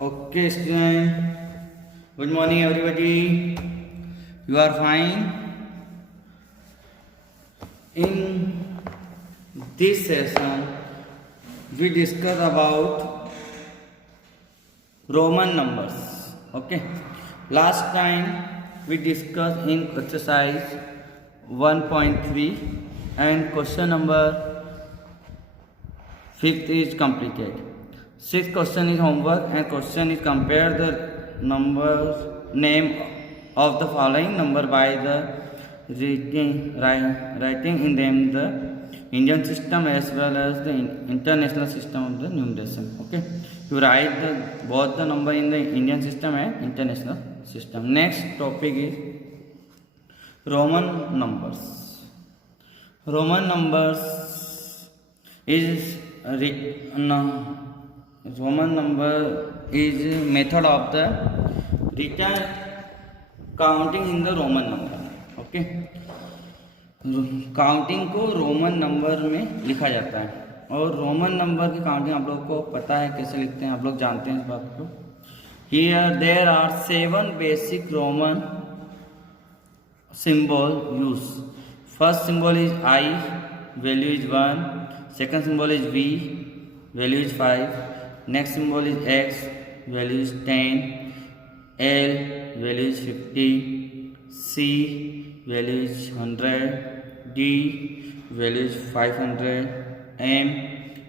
Okay, student. Good morning, everybody. You are fine. In this session, we discuss about Roman numbers. Okay. Last time we discussed in exercise 1.3 and question number 5th is completed. Sixth question is homework and question is compare the numbers name of the following number by the writing in them the Indian system as well as the international system of the numeration. Okay, you write both the number in the Indian system and international system. Next topic is Roman numbers. Roman numbers is Roman number is method of the written counting in the Roman number. Okay, counting को Roman number में लिखा जाता है और Roman number की काउंटिंग आप लोगों को पता है कैसे लिखते हैं, आप लोग जानते हैं इस बात को. Here there are 7 basic Roman symbol use. First symbol is I, value is 1. Second symbol is V, value is 5. Next symbol is X, value is 10. L, value is 50. C, value is 100. D, value is 500. M,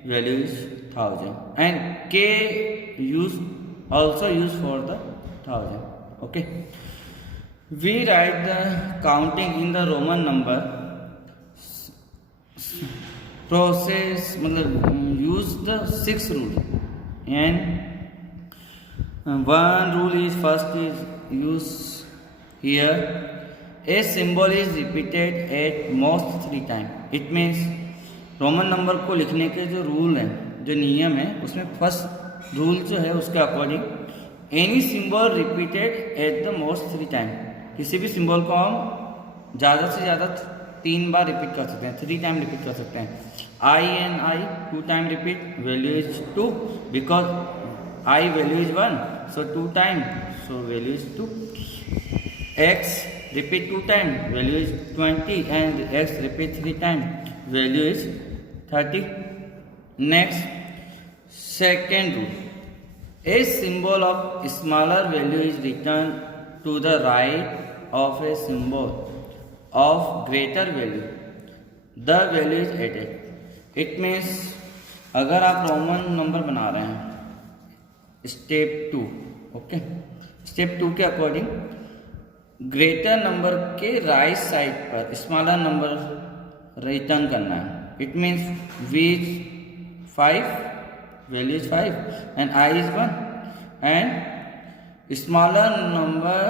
value is 1000. And K also used for the 1000. Okay. We write the counting in the Roman number process मतलब use the 6 rule and one rule is first is use here a symbol is repeated at most 3 times. It means Roman number को लिखने के जो रूल है, जो नियम है, उसमें फर्स्ट रूल जो है उसके according any symbol repeated at the most 3 टाइम. किसी भी सिंबल को हम ज़्यादा से ज़्यादा 3 बार रिपीट कर सकते हैं, 3 टाइम रिपीट कर सकते हैं. I and I 2 time repeat, value is 2 because I value is 1 so 2 time so value is 2. X repeat 2 time value is 20 and X repeat 3 time value is 30. Next second rule, a symbol of smaller value is written to the right of a symbol of greater value, the value is added. It means अगर आप Roman number बना रहे हैं स्टेप 2, okay, step 2 के according greater number के right side पर smaller number return करना है. It means v is 5, value is 5 and I is 1 and smaller number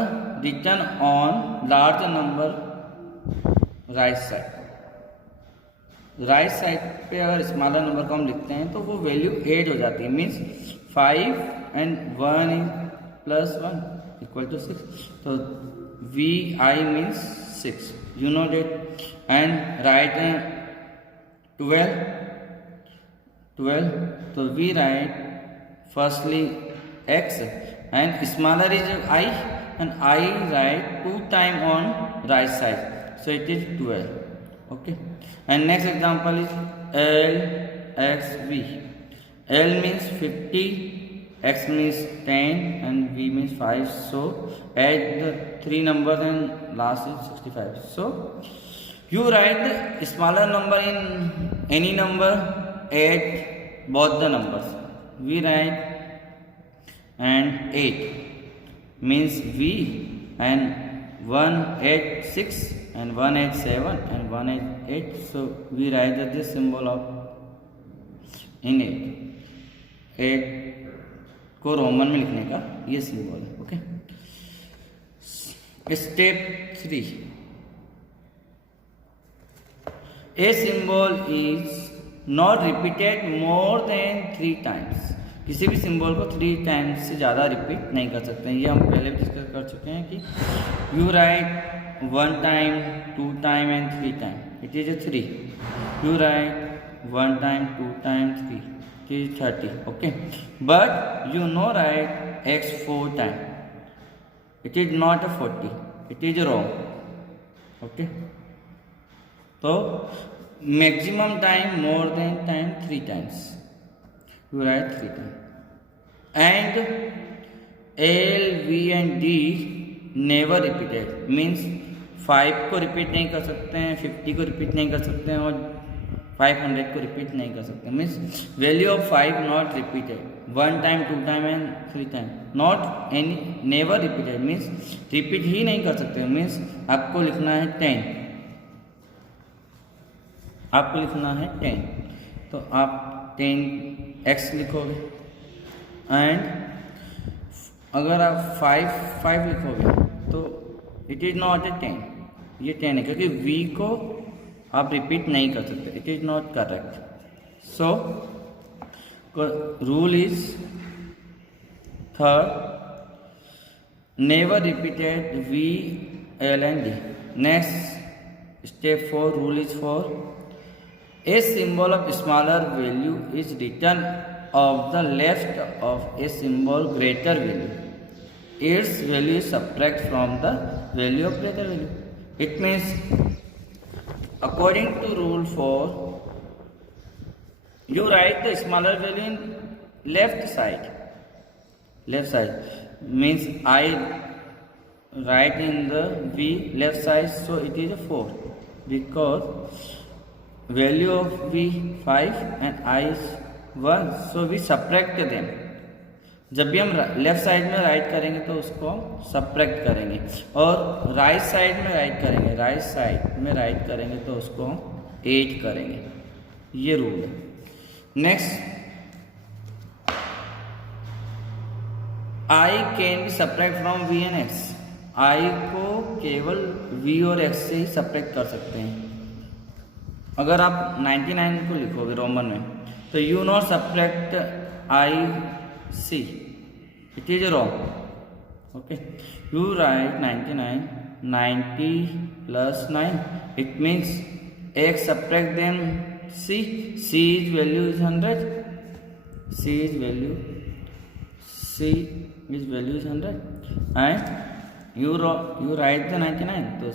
written on larger number right side. Right side पे अगर स्मॉलर नंबर को हम लिखते हैं तो वो वैल्यू ऐड हो जाती है. Means 5 and 1 is plus 1 equal to 6. तो we I means 6, you know that. And write 12 तो we write firstly x and smaller is I and I write 2 time on right side so it is 12. Okay, and next example is L X V. L means 50, X means 10 and V means 5, so add the 3 numbers and last is 65. So you write the smaller number in any number, add both the numbers. We write and 8 means V and 1 8 6 and 1 8 7 and 1 8 8, so we write that this symbol of in 8 को रोमन में लिखने का ये सिंबल है. Okay, step 3, a symbol is not repeated more than 3 times. किसी भी सिंबल को 3 टाइम्स से ज़्यादा रिपीट नहीं कर सकते हैं. ये हम पहले भी डिस्कस कर चुके हैं कि you right 1 time 2 time and 3 time, it is 3. You right 1 time 2 टाइम 3, it is 30. Okay, but you know write x 4 times. It is not a 40. It is wrong. Okay, so maximum time more than time 3 times. You write 3 times. And L, V and D never repeated. Means 5 को रिपीट नहीं कर सकते हैं, 50 को रिपीट नहीं कर सकते हैं और 500 को रिपीट नहीं कर सकते. Means value of 5 not repeated 1 time 2 time and 3 time. Not any, never repeated means repeat ही नहीं कर सकते. मीन्स आपको लिखना है 10. आपको लिखना है 10, तो आप 10x लिखोगे. एंड अगर आप 5 लिखोगे तो इट इज़ नॉट ए 10. ये 10 है क्योंकि v को आप रिपीट नहीं कर सकते. It is not correct. So rule is third, never repeated v, l and d. Next step 4, rule is 4. A symbol of smaller value is written of the left of a symbol greater value. Its value is subtract from the value of greater value. It means according to rule 4, you write the smaller value in left side. Left side means I write in the V left side, so it is a 4 because value of V 5 and I is 1, so we subtract them. जब भी हम left side में राइट करेंगे तो उसको सब्ट्रैक्ट करेंगे, और right side में राइट करेंगे, राइट साइड में राइट करेंगे तो उसको 8 करेंगे. ये रूल है. Next, I can be subtract from V and X. I को केवल V और X से ही सब्ट्रैक्ट कर सकते हैं. अगर आप 99 को लिखोगे रोमन में तो you not subtract IC. It is wrong. Okay, you right 99, 90 plus 9. It means X subtract them C. C's value is 100. C is value is 100 and you write the 99. So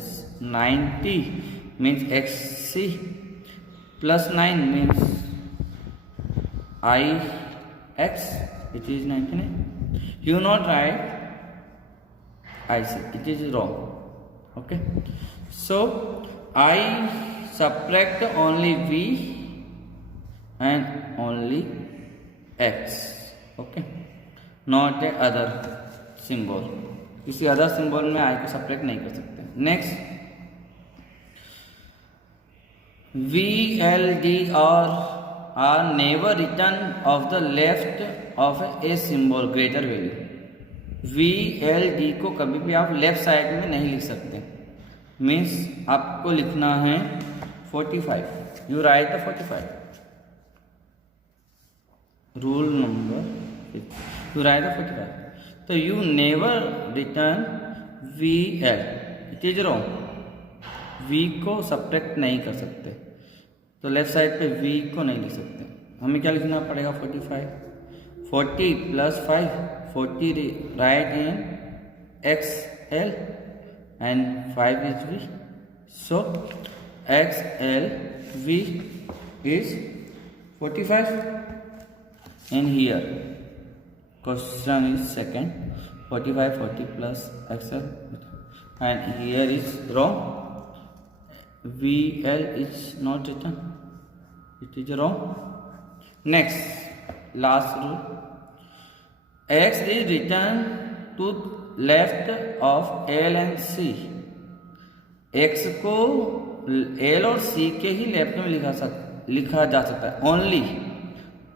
90 means XC plus 9 means IX. It is 99. You not write IC. It is wrong. Okay. So I subtract only V and only X. Okay. Not a other symbol. किसी other symbol में I को सब्ट्रैक्ट नहीं कर सकते. Next, V, L, D are never written of the left of a symbol greater value. V, L, D को कभी भी आप लेफ्ट साइड में नहीं लिख सकते. मीन्स आपको लिखना है 45. You right the 45. Rule number 5, you right the 45. तो you never return V, L. It is wrong. V को सब्ट्रैक्ट नहीं कर सकते, तो लेफ्ट साइड पे V को नहीं लिख सकते. हमें क्या लिखना पड़ेगा? 45. 40 plus 5, 40 राइट इन XL and 5 is V. So XL V is 45. And here question is second, 45 40 plus XL, and here is wrong. VL is not written. It is wrong. Next, last rule. X is written to left of L and C. X को L और C के ही लेफ्ट में लिखा जा सकता है ओनली,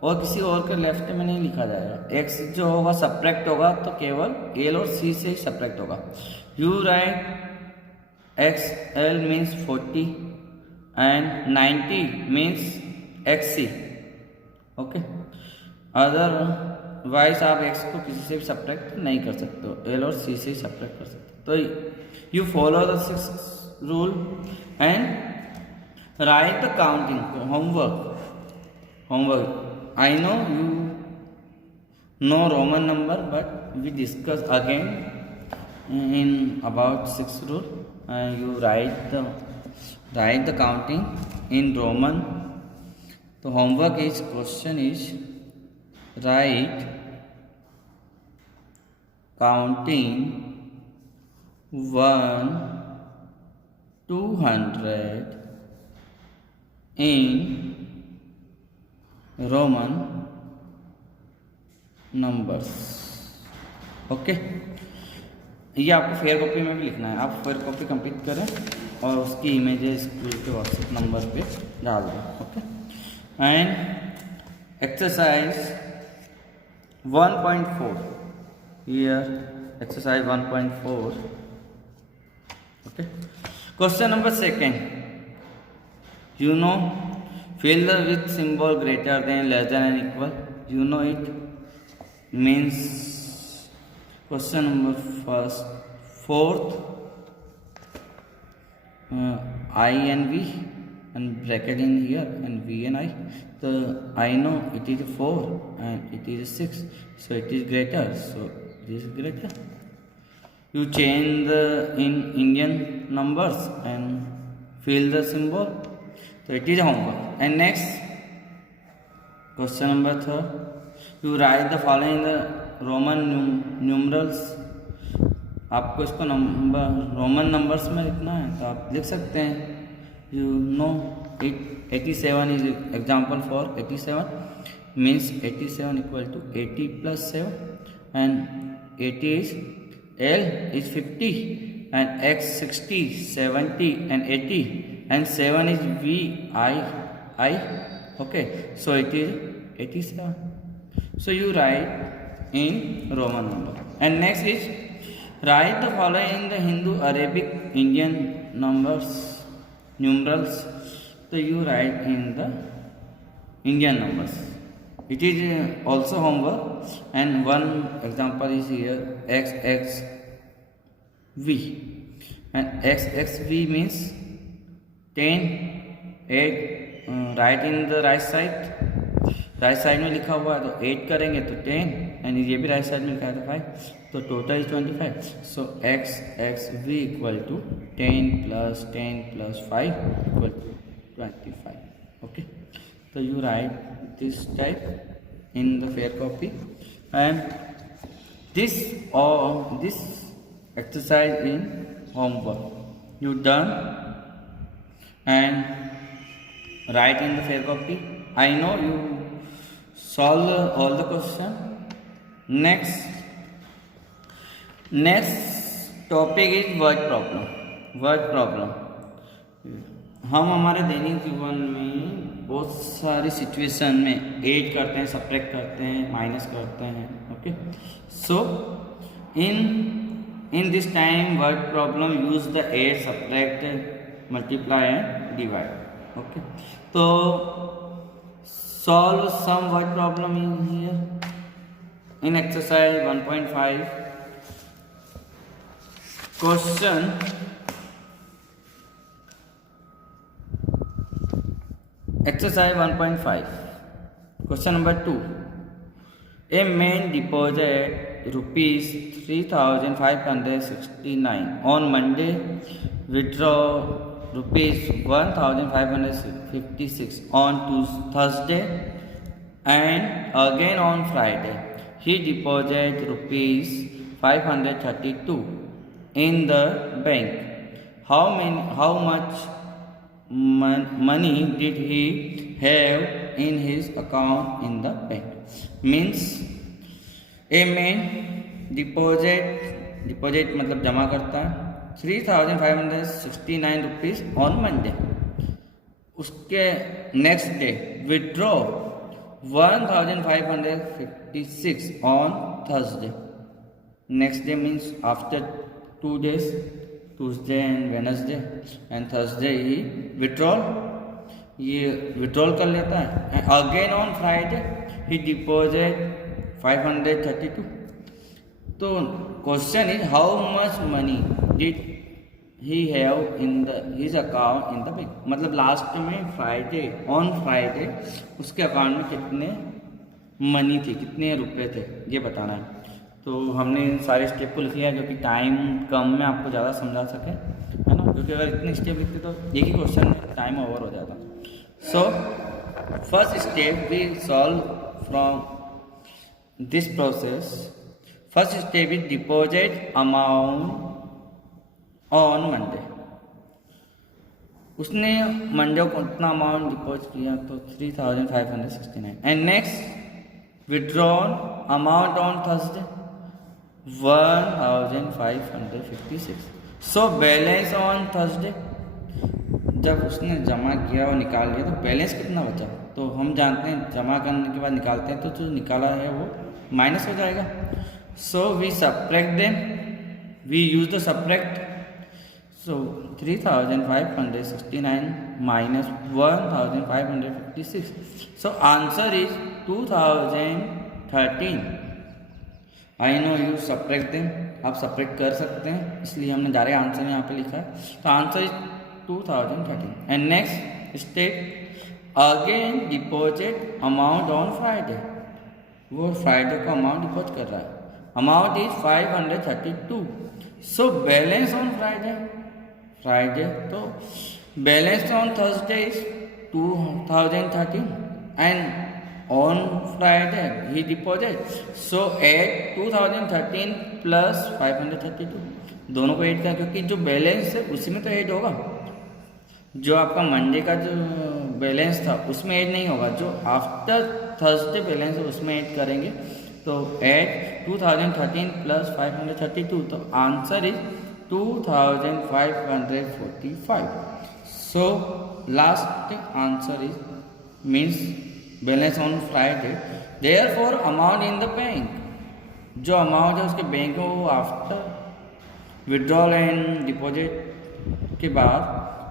और किसी और के लेफ्ट में नहीं लिखा जाएगा. X जो होगा सब्ट्रैक्ट होगा तो केवल L और C से ही सब्ट्रैक्ट होगा. यू राइट XL means 40 and 90 means XC. ओके, अदरवाइज आप X को किसी से भी सब्ट्रैक्ट नहीं कर सकते हो, L और C से ही सब्ट्रैक्ट कर सकते हो. तो you follow the 6th rule and right the counting. Homework I know you know Roman number, but we discuss again in about 6th rule. You write the counting in Roman. The homework is question is write counting 1 200 in Roman numbers. Okay, ये आपको fair copy में भी लिखना है. आप fair copy complete करें और उसकी इमेजेस स्कूल के व्हाट्सएप नंबर पे डाल दें. Okay, and exercise 1.4 here, exercise 1.4. Okay, question number second. You know, fill the with symbol greater than, less than and equal. You know it means question number fourth, I and V and bracket in here and V and I. So I know it is 4 and it is 6, so it is greater, so it is greater. You change the in Indian numbers and fill the symbol. So it is homework. And next question number 3, you write the following the Roman numerals. आपको इसको number Roman numbers में लिखना है तो आप लिख सकते हैं. You know it 87 is example for 87 means 87 equal to 80 plus 7 and 80 is L is 50 and X 60 70 and 80 and 7 is V I. Okay, so it is 87. So you write in Roman number. And next is write the following in the Hindu, Arabic, Indian numerals. So you write in the Indian numbers. It is also homework, and one example is here XXV, and XXV means 10 8. Right in the right side में लिखा हुआ है तो 8 करेंगे तो 10 एंड ये भी right side में लिखा है तो 5, तो total 25. So XXV equal to 10 plus 5 equal to 25. Okay, तो you write this type in the fair copy and this exercise in homework you done and write in the fair copy. I know you solve all the question. Next topic is word problem. हम हमारे दैनिक जीवन में बहुत सारी सिचुएशन में ऐड करते हैं, सब्ट्रैक्ट करते हैं, माइनस करते हैं. ओके, सो in this time word problem use the add, subtract, multiply and divide. Okay, so solve some word problem in here in exercise 1.5. question exercise 1.5 question number 2. A man deposited rupees 3,569 on Monday, withdraw rupees 1,556 on Thursday and again on Friday. He deposited rupees 532 in the bank. How much money did he have in his account in the bank? Means a man deposit मतलब जमा करता है 3,569 rupees on Monday. उसके next day withdraw 1,556 on Thursday. Next day means after 2 days, Tuesday and Wednesday and Thursday ही विड्रॉल कर लेता है. Again on Friday ही डिपॉजिट 532. तो question is how much money did he have in his account in the bank. मतलब लास्ट में on Friday उसके अकाउंट में कितने मनी थी, कितने रुपए थे, ये बताना है। तो हमने सारे स्टेप को लिख लिया क्योंकि टाइम कम में आपको ज़्यादा समझा सके, है ना, क्योंकि अगर इतने स्टेप लिखते तो एक ही क्वेश्चन में टाइम ओवर हो जाता। So first step we solve from this process. First step is deposit amount on Monday. उसने मंडे को उतना अमाउंट डिपॉजिट किया तो 3569। And next withdrawn amount on Thursday 1556। So balance on Thursday, जब उसने जमा किया और निकाल लिया तो बैलेंस कितना बचा, तो हम जानते हैं जमा करने के बाद निकालते हैं तो जो निकाला है वो माइनस हो जाएगा। So we subtract them, we use the subtract. So 3569 minus 1556. So answer is 2013. I know you subtract them. आप सब्ट्रैक्ट कर सकते हैं, इसलिए हमने डायरेक्ट आंसर यहाँ पे लिखा है। तो answer is 2013। And next step, again deposit amount on Friday. वो फ्राइडे को अमाउंट डिपॉजिट कर रहा है, amount is 532। So balance on Friday तो balance on Thursday is 2013 and on Friday ही डिपॉजिट। सो एड 2013 प्लस 532, दोनों को ऐड करें क्योंकि जो बैलेंस है उसी में तो ऐड होगा। जो आपका मंडे का जो बैलेंस था उसमें ऐड नहीं होगा, जो आफ्टर थर्सडे बैलेंस है उसमें ऐड करेंगे। तो ऐड 2013 प्लस 532, तो answer is 2545. So last answer is means balance on Friday. Therefore amount in the bank, जो अमाउंट है उसके बैंक को आफ्टर विड्रॉल एंड डिपॉजिट के बाद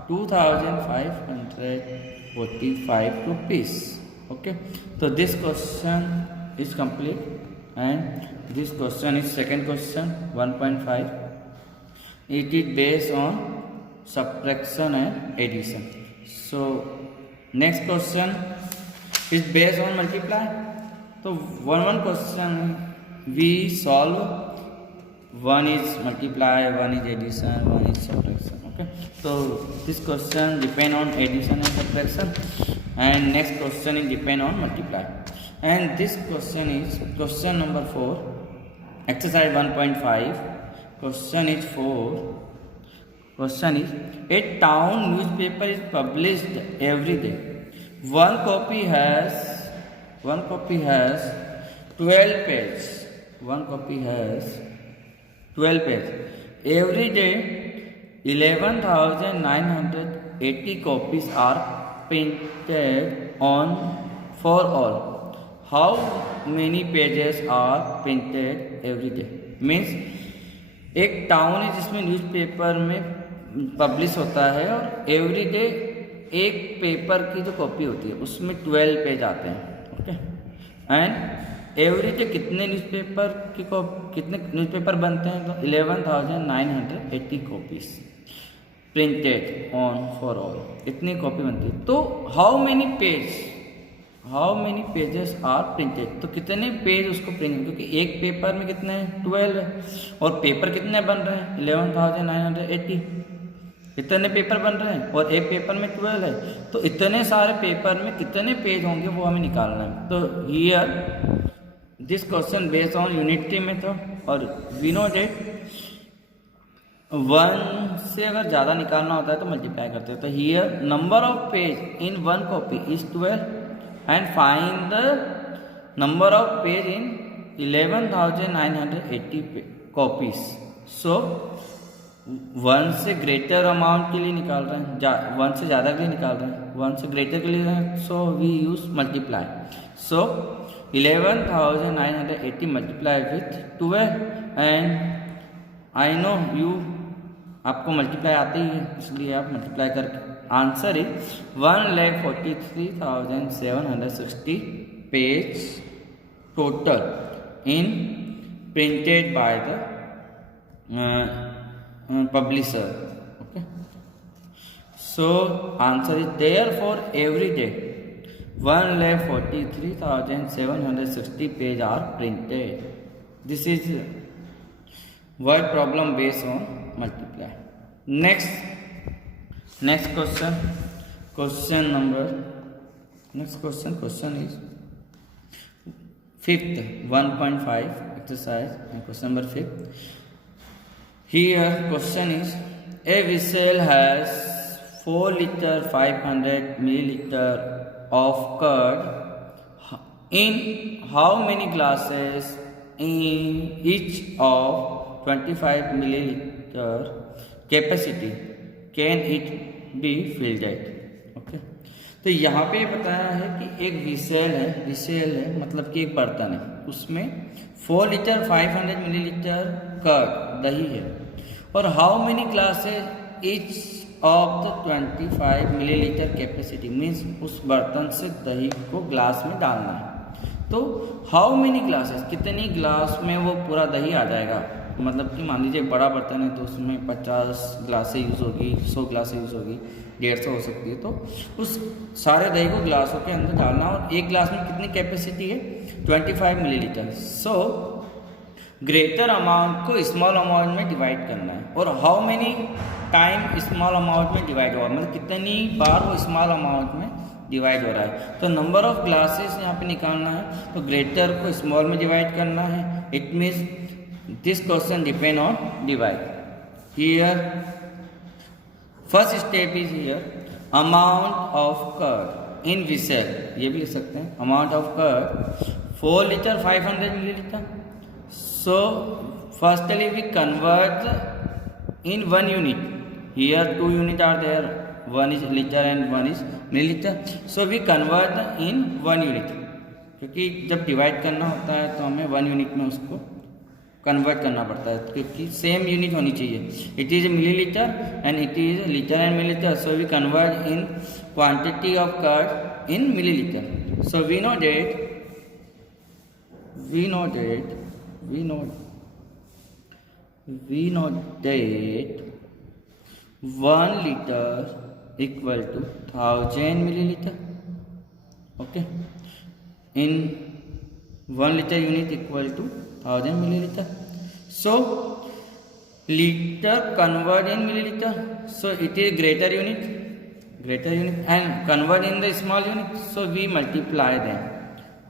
2545 रुपीज। ओके, तो this question is complete and this question is second question 1.5. It is based on subtraction and addition. So next question is based on multiply. So one question we solve. One is multiply, one is addition, one is subtraction. Okay. So this question depend on addition and subtraction, and next question is depend on multiply. And this question is question number 4, exercise 1.5. Question is 4. Question is, a town newspaper is published every day. One copy has 12 pages. One copy has 12 pages. Every day 11,980 copies are printed on for all. How many pages are printed every day? Means एक टाउन है जिसमें न्यूज़पेपर में पब्लिश होता है और every day एक पेपर की जो कॉपी होती है उसमें 12 पेज आते हैं। ओके, एंड एवरी डे कितने न्यूज़पेपर बनते हैं, तो 11,980 copies printed on for all, इतनी कॉपी बनती है। तो how many pages are printed, तो कितने पेज उसको प्रिंट, क्योंकि एक पेपर में कितने हैं 12 है और पेपर कितने बन रहे हैं 11,980, इतने पेपर बन रहे हैं और एक पेपर में 12 है, तो इतने सारे पेपर में कितने पेज होंगे वो हमें निकालना है। तो here this question based on unity method, और वी नो दैट 1 से अगर ज़्यादा निकालना होता है तो मल्टीप्लाई करते हैं। तो here number of page in one copy is 12 and find the number of page in 11,980 copies. So 1 से ग्रेटर अमाउंट के लिए निकाल रहे हैं, 1 से ज़्यादा के लिए निकाल रहे हैं, 1 से ग्रेटर के लिए, so we use multiply. So 11,980 multiply with 12 and I know you, आपको मल्टीप्लाई आती है इसलिए आप मल्टीप्लाई करके answer is 1,43,760 page total in printed by the publisher. Okay, so answer is therefore every day 1,43,760 pages are printed. This is word problem based on multiply. Next question. Question is fifth 1.5 exercise, and question number 5. Here question is, a vessel has 4 liter 500 milliliter of curd. In how many glasses in each of 25 milliliter capacity can it be filled at? Okay. तो यहाँ पे बताया है कि एक विसेल है मतलब कि एक बर्तन है, उसमें 4 लीटर 500 मिलीलीटर कर्ड दही है, और how many glasses each of the 25 millilitre capacity, means उस बर्तन से दही को ग्लास में डालना है। तो हाउ मेनी ग्लासेस, कितनी ग्लास में वो पूरा दही आ जाएगा, मतलब कि मान लीजिए बड़ा बर्तन है तो उसमें 50 ग्लासें यूज़ होगी, 100 ग्लासें यूज़ होगी, 150 हो सकती है। तो उस सारे दही को ग्लासों के अंदर डालना, और एक ग्लास में कितनी कैपेसिटी है 25 मिलीलीटर। सो ग्रेटर अमाउंट को स्मॉल अमाउंट में डिवाइड करना है, और how many time small amount में डिवाइड होगा, मतलब कितनी बार वो स्मॉल अमाउंट में डिवाइड हो रहा है। तो नंबर ऑफ ग्लासेस यहाँ पे निकालना है, तो ग्रेटर को स्मॉल में डिवाइड करना है। It means this question depend on divide. Here first step is here amount of curd in vessel, ये भी लिख सकते हैं amount of curd 4 litre 500 millilitre. So firstly we convert in 1 unit. Here 2 units are there, one is liter and one is milliliter. So we convert in 1 unit, क्योंकि जब डिवाइड करना होता है तो हमें 1 यूनिट में उसको कन्वर्ट करना पड़ता है, क्योंकि सेम यूनिट होनी चाहिए। It is millilitre and it is litre and millilitre, so we convert in quantity of curd in millilitre. So we know that 1 liter equal to 1000 milliliter. Okay, in 1 liter unit equal to 1000 milliliter. So liter convert in milliliter, so it is greater unit and convert in the small unit, so we multiply them,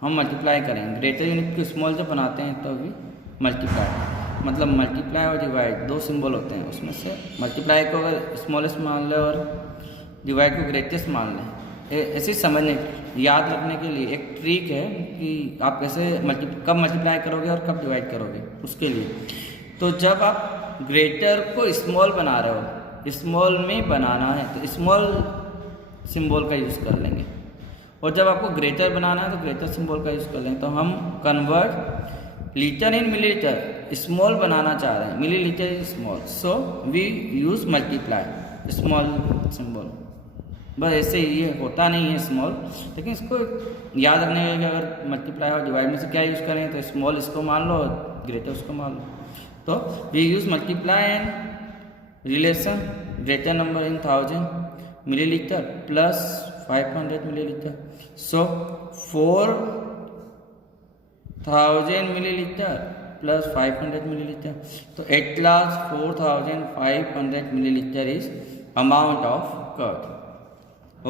हम मल्टीप्लाई करेंगे। Greater unit को स्मॉल जब बनाते हैं तो भी मल्टीप्लाई, मतलब मल्टीप्लाई और डिवाइड दो सिंबल होते हैं, उसमें से मल्टीप्लाई को अगर स्मॉलेस्ट मान लें और डिवाइड को ग्रेटेस्ट मान लें। ऐसे समझने याद रखने के लिए एक ट्रिक है कि आप कैसे कब मल्टीप्लाई करोगे और कब डिवाइड करोगे उसके लिए। तो जब आप ग्रेटर को स्मॉल बना रहे हो, स्मॉल में बनाना है तो स्मॉल सिंबल का यूज़ कर लेंगे, और जब आपको ग्रेटर बनाना है तो ग्रेटर सिंबल का यूज़ कर लें। तो हम convert litre in millilitre, small बनाना चाह रहे हैं, millilitre is small, so we use multiply small symbol. बस ऐसे ही, ये होता नहीं है स्मॉल, लेकिन इसको याद रखने के अगर मल्टीप्लाई और डिवाइड में से क्या यूज़ करें, तो स्मॉल इसको मान लो और ग्रेटर उसको मान लो। तो we use multiply and relation greater number in 1000 milliliter plus 500 milliliter. So 4000 milliliter plus 500 milliliter. So at last 4500 milliliter is amount of curd.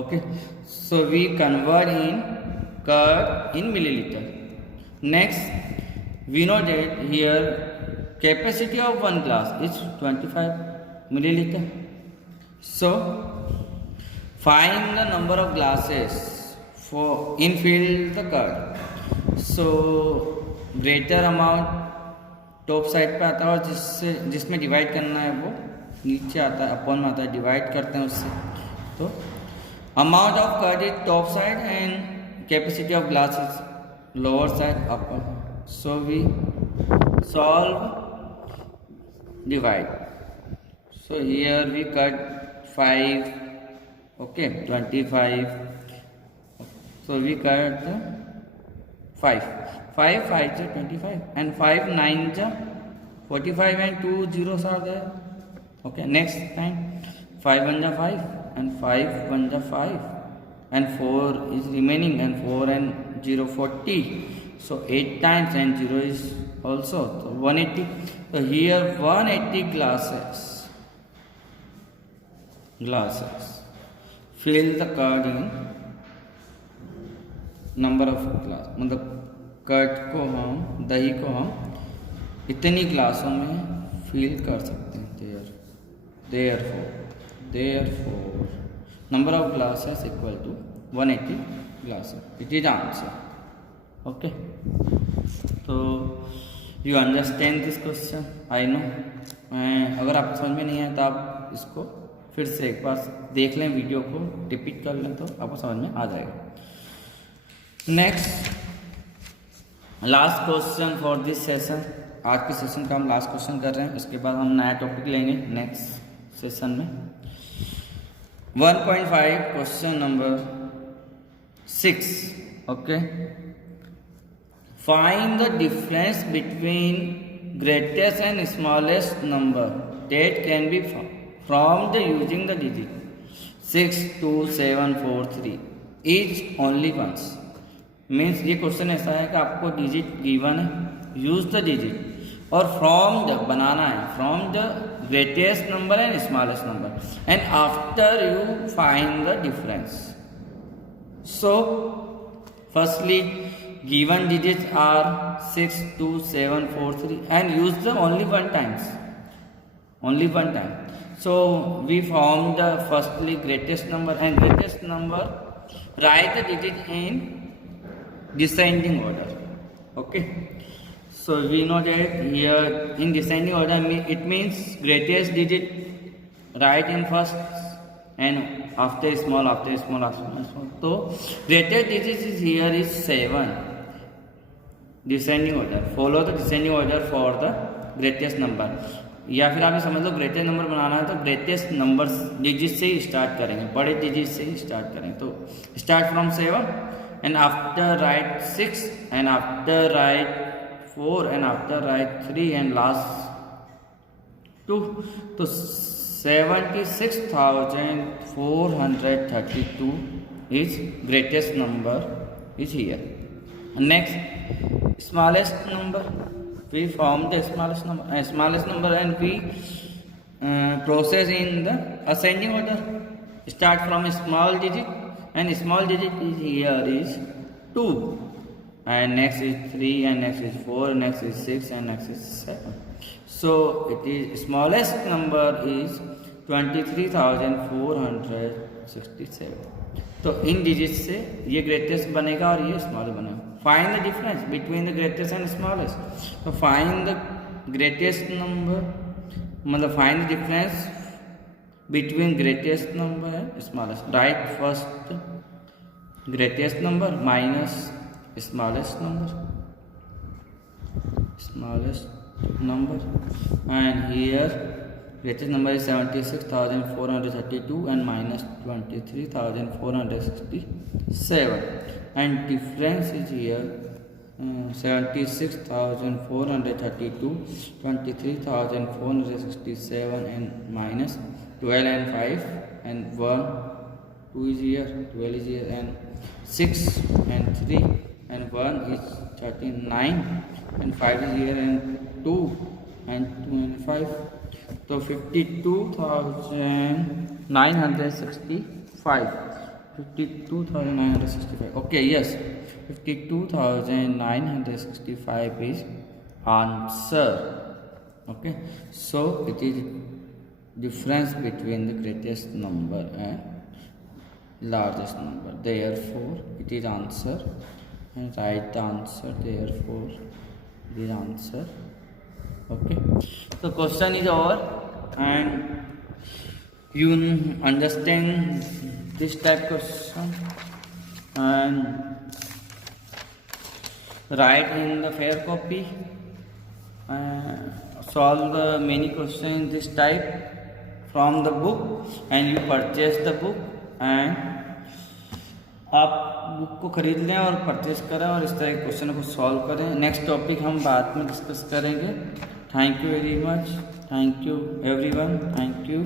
Okay. So we convert in curd in milliliter. Next, we know that here capacity of one glass is 25 milliliter. So find the number of glasses for in fill the curd. So greater amount top side पे आता है, और जिसमें डिवाइड करना है वो नीचे आता है, अपॉन में आता है, डिवाइड करते हैं उससे। तो amount of curd is top side and capacity of glass is lower side upper. So we solve divide. So here we cut 5, okay, 25, so we cut 5 5 is 25 and 5 9 is 45 and 2 zeros are there. Okay, next time 5 1 is 5 and 5 1 is 5, and 4 is remaining, and 4 and 0 40, so 8 times and 0 is also, so 180. So here 180 glasses. Fill the curd in number of glass, मतलब कर्ड को हम, दही को हम इतनी ग्लासों में फिल कर सकते हैं. Therefore number of glasses equal to 180 glasses. It is answer. Okay, so you understand this question? I know. अगर आपको समझ में नहीं आया तो आप इसको फिर से एक बार देख लें, वीडियो को रिपीट कर लें तो आपको समझ में आ जाएगा. Next last question for this session. आज के सेशन का हम लास्ट क्वेश्चन कर रहे हैं, उसके बाद हम नया टॉपिक लेंगे नेक्स्ट सेशन में. 1.5 question number 6. Okay, find the difference between greatest and smallest number that can be from the using the digit 6, 2, 7, 4, 3 is only once. Means ये क्वेश्चन ऐसा है कि आपको डिजिट गिवन है, यूज द डिजिट, और फ्रॉम द बनाना है, from the greatest number and smallest number, and after you find the difference. So firstly given digits are 6, 2, 7, 4, 3 and use the only one time. So we found the firstly greatest number, and greatest number write the digit in descending order. Okay, so we know that here in descending order it means greatest digit write in first and after small. So greatest digit is here is 7. descending order, follow the descending order for the greatest number. या फिर आप ये समझ लो greatest number बनाना है तो greatest number digit से ही स्टार्ट करेंगे, बड़े डिजिट से ही स्टार्ट करेंगे. तो start from 7 and after right 6 and after right 4 and after right 3 and last 2. तो 76,432 is greatest number is here. Next smallest number, we found the smallest number and we process in the ascending order. Start from a small digit, and small digit is here is 2, and next is 3, and next is 4, and next is 6, and next is 7. So it is smallest number is 23,467. तो इन डिजिट से ये ग्रेटेस्ट बनेगा और ये स्मॉल बनेगा. Find the difference between the greatest and smallest. तो find the greatest number, मतलब find the difference between greatest number and smallest. Right first greatest number minus smallest number and here greatest number is 76,432 and minus 23,467, and difference is here 76,432, 23,467 and minus 12 and 5 and 1, 2 is here, 12 is here, and 6 and 3 and 1 is 39 and 5 is here, and 2 and 2 and 5. So 52,965. 52,965. Okay, yes, 52,965 is answer. Okay, so it is difference between the greatest number and largest number. Therefore, it is answer, and write the answer. Therefore, the answer. Okay, so question is over, and you understand this type question and write in the fair copy, solve the many questions this type from the book, and you purchase the book, and आप बुक को खरीद लें और परचेज करें और इस तरह के क्वेश्चन को सॉल्व करें. नेक्स्ट टॉपिक हम बाद में डिस्कस करेंगे. Thank you very much. Thank you everyone. Thank you.